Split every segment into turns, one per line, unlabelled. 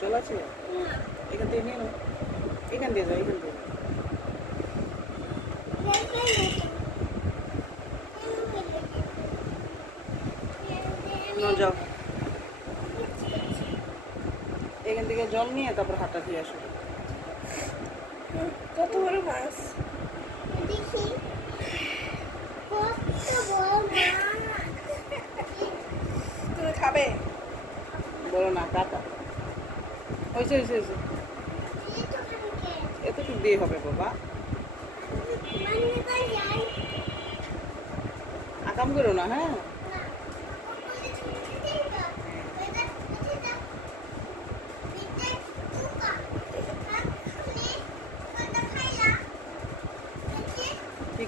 চলে আছে এখান থেকে নিয়ে এখান দিয়ে যাও, এখান থেকে যাও। এখান থেকে জল নিয়ে তারপর হাঁটা দিয়ে আসো।
কত বড় মাছ? তুমি খাবে?
বলো না কাটা হয়েছে হয়েছে হয়েছে। এতটুকু দিয়ে হবে বাবা। আকাম করো না হ্যাঁ?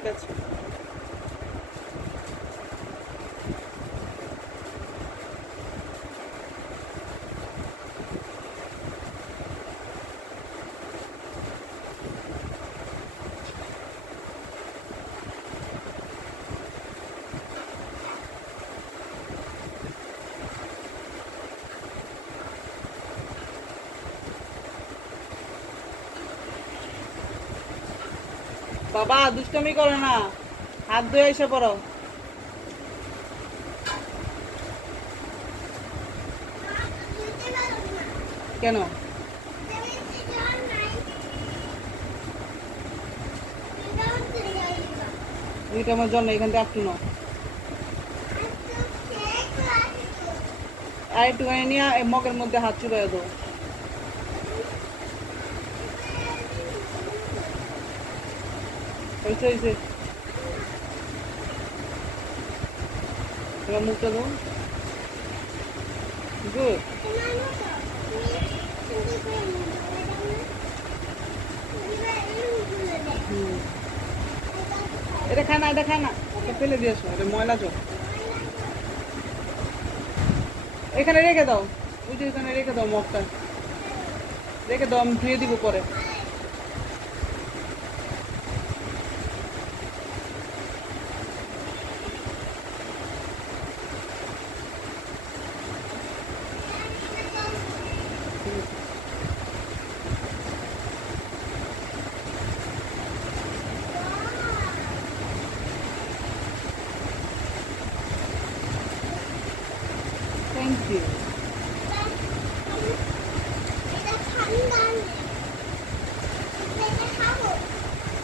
ঠিক আছে বাবা, দুষ্টমি করে না। হাত ধুয়ে এসে পড়ো। কেন? আমার জন্য, এখান থেকে একটু নাও। আর একটুখানি নিয়ে মগের মধ্যে হাত চুড়ে দাও। হয়েছে হয়েছে এবার মুখটা দাও গুড। এটা খায় না, এটা খায় না। এটা ফেলে দিয়েছ এটা ময়লা চোখ এখানে রেখে দাও। ওই যে এখানে রেখে দাও মগটা। রেখে দাও, আমি ধুয়ে দিব পরে থ্যাংক ইউ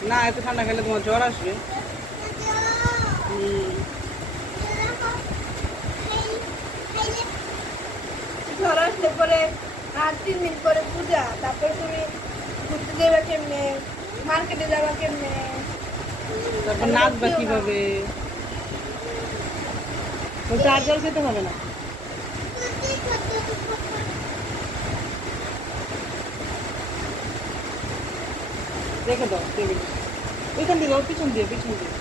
না এত ঠান্ডা খেলে তোমার জ্বর আসবে।
ঝড় আসলে পরে আর তিন দিন পরে পূজা তারপর তুমি ঘুরতে যাবে কেমনে? মার্কেটে যাবা কেমনে?
তারপর নাচবা কীভাবে? জল খেতে হবে না? রেখে দাও টেবিলে ওইখান দিয়ে ওর পিছন দিয়ে পিছন দিয়ে।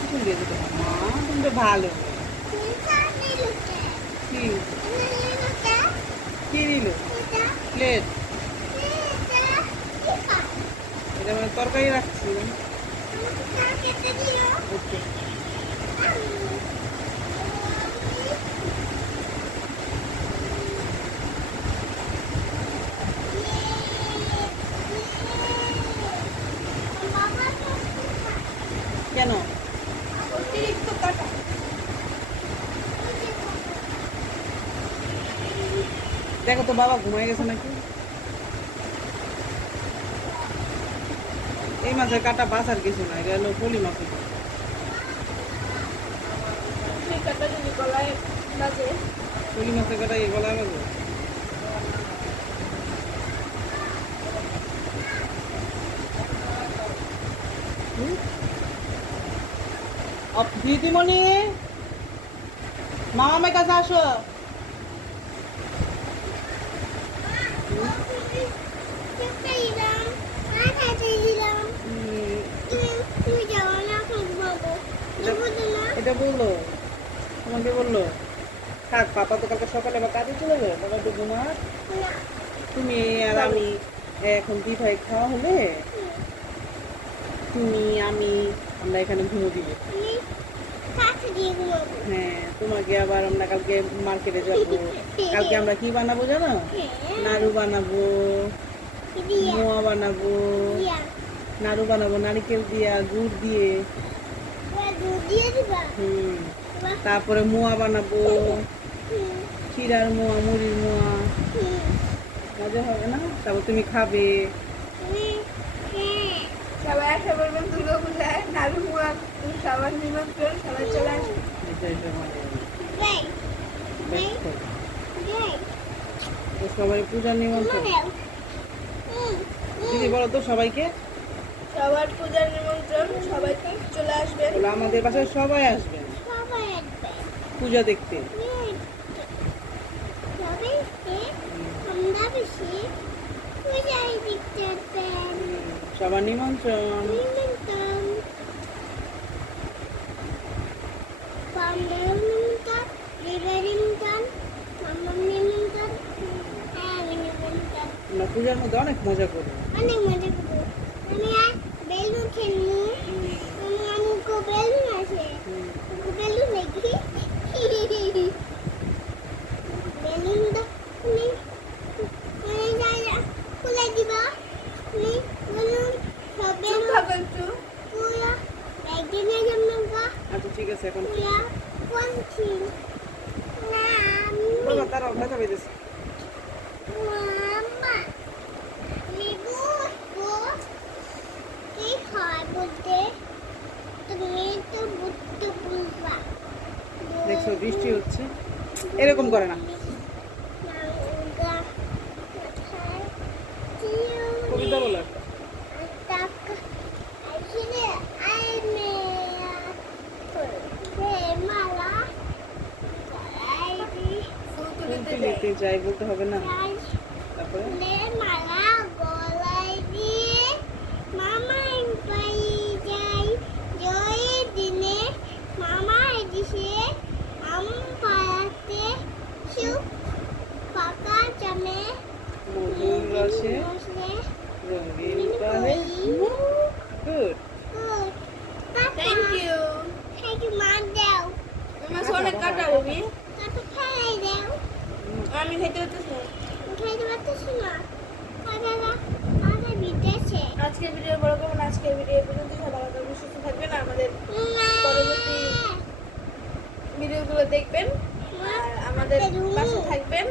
পিছন দিয়ে দিতে মা, তুমি ভালো। কি? কি প্লেট। এটা মানে তরকারি রাখছি। ওকে তো বাবা ঘুমাই গেছে নাকি? এই মাছের কাটা বাসার কিছু না এটা হলো পলি মাছ পলি মাছের কাটা এই গলায় বাজে। দিদিমণি? মামা আমার কাছে আসো হুম, এটা বলল তোমাকে বলল থাক পাপা তো কালকে সকালে বা কাজে চলে যাবে বাবা তো ঘুমার তুমি আর আমি এখন দি ভাই খাওয়া হলে তুমি আমি আমরা এখানে ঘুমো দিবে
হ্যাঁ তোমাকে আবার আমরা কালকে মার্কেটে যাব। কালকে আমরা কি বানাবো জানো? নাড়ু বানাবো মোয়া বানাবো নাড়ু বানাবো নারকেল দিয়া গুড় দিয়ে হুম। তারপরে মোয়া বানাবো। ক্ষীরার মোয়া মুড়ির মোয়া। মজা হবে না? তারপর তুমি খাবে।
সবাই আসা করবেন দুর্গা পূজায় নাড়ু মুয়া সবার নিমন্ত্রণ সবাই চলে আসবে
সবাই পূজার নিমন্ত্রণ। দিদি বলো তো সবাইকে।
সবার পূজার নিমন্ত্রণ সবাইকে চলে আসবেন
বলো আমাদের বাসায় সবাই আসবেন
সবাই আসবে।
পূজা দেখতে
আমরা বেশি দেখতে আসবেন।
সবার নিমন্ত্রণ
নিমন্ত্রণ। পান্ডার নিমন্ত্রণ, দেবের নিমন্ত্রণ, মামার নিমন্ত্রণ, হ্যাঁ, আমি নিমন্ত্রণ।
আমরা পূজার মধ্যে অনেক মজা করি
অনেক মজা করব। আমি আর বেলুন খেলব।
হুম,
আমার আমুকো বেলুন আছে।
হুম।
আমুকো বেলুন দেখি। বেলুনটা তুমি মানে যা খুলে দিবা তুমি বেলুন সব
চুপ
বেলুন
থাকো একটু
পুরা একদিনের জন্য গা
আচ্ছা ঠিক আছে এখন
পুরা কোনছি না
বাবা তারাও ব্যথা পেয়েছে
মামা আমি বুঝব কি হয় বলতে তুমি তো বুঝতে বুঝবা
দেখছ বৃষ্টি হচ্ছে। এরকম করে না। কবিতা বলো
যাই।
যাই বলতে হবে না। তারপরে
মালা গলায় দিয়ে মামার বাড়ি যাই জয়ের দিনে মামা এসে আম পাড়াতে সুখ জমে
মধুর রসে রঙিন পানে গুড।
থ্যাংক ইউ
থ্যাংক ইউ মা দাও।
তোমার অনেক কাটা বেবি
তাতে খেলাই দাও।
আমি খেতে হতেছি
খেতে পারতেছি না।
আজকের ভিডিও বড় করবেন আজকের ভিডিও পর্যন্ত ভালো থাকবেন সুস্থ থাকবেন। আমাদের পরবর্তী ভিডিওগুলো দেখবেন। আর আমাদের পাশে থাকবেন।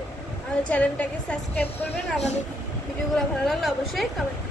আমাদের চ্যানেলটাকে সাবস্ক্রাইব করবেন আমাদের ভিডিওগুলো ভালো লাগলে অবশ্যই কমেন্ট